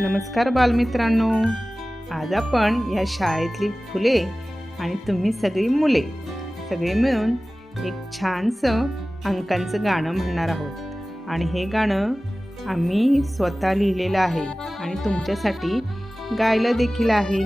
नमस्कार बालमित्रांनो. आज आपण या शाळेतली फुले आणि तुम्ही सगळी मुले सगळे मिळून एक छानसं अंकांचं गाणं म्हणणार आहोत. आणि हे गाणं आम्ही स्वतः लिहिलेलं आहे आणि तुमच्यासाठी गायलं देखील आहे.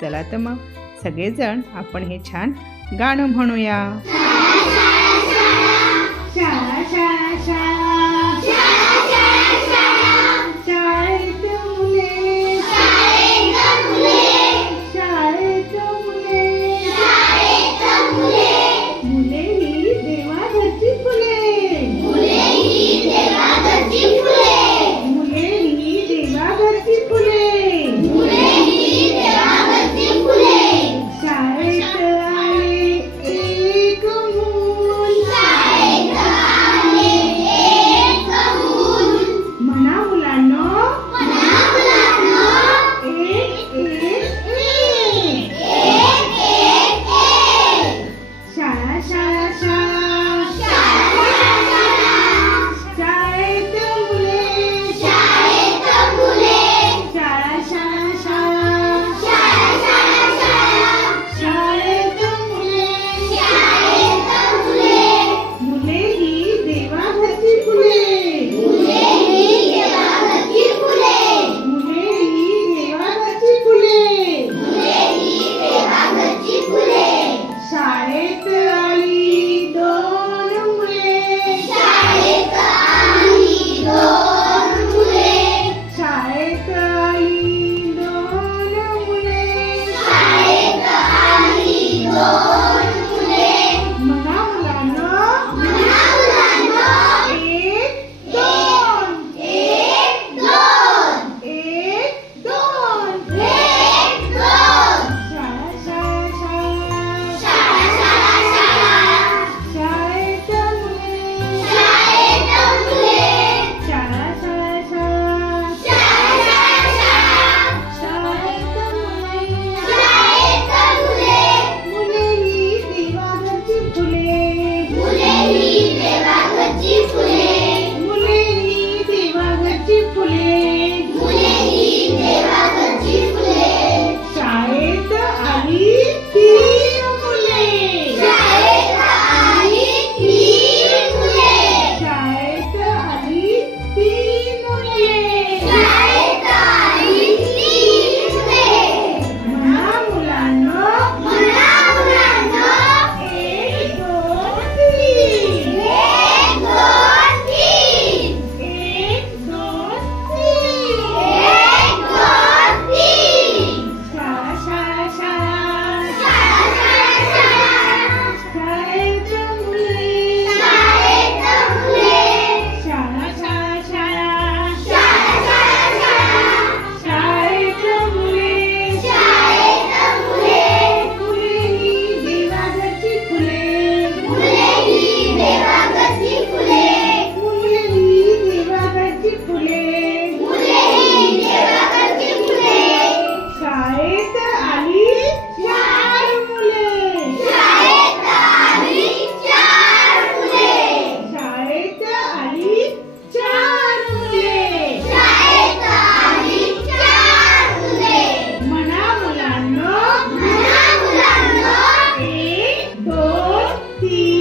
चला तर मग सगळेजण आपण हे छान गाणं म्हणूया. No! Peace.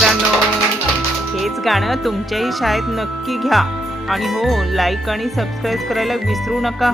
मित्रांनो हेच गाणं तुमच्याही शाळेत नक्की घ्या. आणि हो लाईक आणि सबस्क्राईब करायला विसरू नका